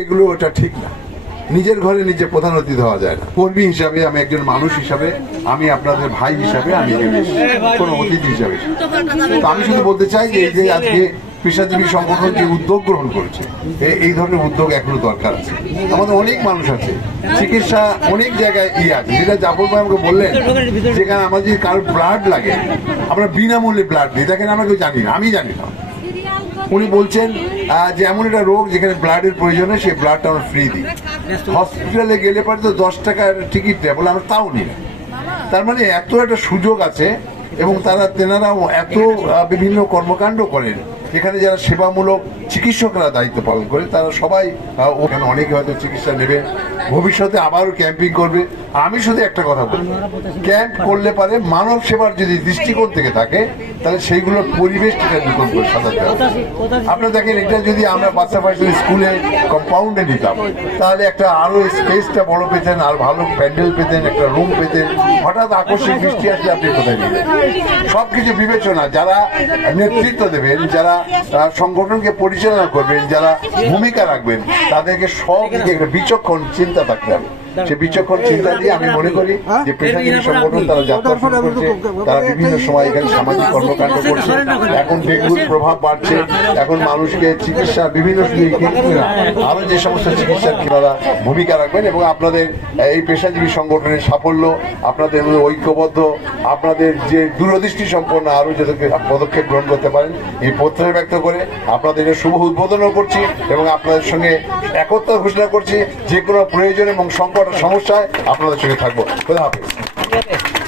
এগুলো ওটা ঠিক না। নিজের ঘরে নিজে প্রধান অতিথি হওয়া যায় না। কর্মী হিসাবে, আমি একজন মানুষ হিসাবে, আমি আপনাদের ভাই হিসাবে, আমি কোনো অতিথি হিসাবে। তো আমি শুধু বলতে চাই যে এই যে আজকে পেশাজীবী সংগঠন যে উদ্যোগ গ্রহণ করেছে, এই ধরনের উদ্যোগ এখনো দরকার আছে। আমাদের অনেক মানুষ আছে, চিকিৎসা অনেক জায়গায় আছে, যেটা জাফর ভাই আমাকে বললেন, যেখানে আমার যদি কারোর ব্লাড লাগে আমরা বিনামূল্যে ব্লাড দিই। দেখেন আমরা কেউ জানি না, আমি জানি না। উনি বলছেন যে এমন একটা রোগ যেখানে ব্লাডের প্রয়োজন হয়, সেই ব্লাডটা আমরা ফ্রি দিই। হসপিটালে গেলে পরে তো 10 টাকার টিকিট দেয়, বলে আমরা তাও নিই না। তার মানে এত একটা সুযোগ আছে, এবং তেনারাও এত বিভিন্ন কর্মকাণ্ড করেন এখানে। যারা সেবামূলক চিকিৎসকরা দায়িত্ব পালন করে, তারা সবাই ওখানে অনেকে হয়তো চিকিৎসা নেবে, ভবিষ্যতে আবারও ক্যাম্পিং করবে। আমি শুধু একটা কথা বলি, ক্যাম্প করলে পারে মানব সেবার যদি দৃষ্টিকোণ থেকে থাকে, তাহলে সেইগুলোর পরিবেশটা নতুন করে সাজাতে হবে। আপনারা দেখেন, এটা যদি আমরা বাচ্চা ফাইসেল স্কুলে কম্পাউন্ডে নিতাম, তাহলে একটা আরো স্পেসটা বড় পেতেন, আর ভালো প্যান্ডেল পেতেন, একটা রুম পেতেন। হঠাৎ আকস্মিক বৃষ্টি আসলে আপনি কোথায় নেবেন? সবকিছু বিবেচনা, যারা নেতৃত্ব দেবেন, যারা সংগঠনকে পরিচালনা করবেন, যারা ভূমিকা রাখবেন, তাদেরকে সব দিকে একটা বিচক্ষণ চিন্তা থাকতে হবে। সে বিচক্ষণ চিন্তা দিয়ে আমি মনে করি যে পেশাজীবী সংগঠন তারা যাত্রা শুরু করছে, তারা বিভিন্ন সময় এখানে সামাজিক কর্মকাণ্ড করছে। এখন ডেঙ্গুর প্রভাব বাড়ছে, এখন মানুষকে চিকিৎসা বিভিন্ন আরো যে সমস্ত চিকিৎসার তারা ভূমিকা রাখবেন, এবং আপনাদের এই পেশাজীবী সংগঠনের সাফল্য, আপনাদের ঐক্যবদ্ধ, আপনাদের যে দূরদৃষ্টি সম্পন্ন আরো যাদেরকে পদক্ষেপ গ্রহণ করতে পারেন, এই প্রত্যয় ব্যক্ত করে আপনাদের শুভ উদ্বোধনও করছি, এবং আপনাদের সঙ্গে একতা ঘোষণা করছি। যে কোনো প্রয়োজন এবং সংকট সমস্যায় আপনাদের সঙ্গে থাকবো। খোদা হাফেজ।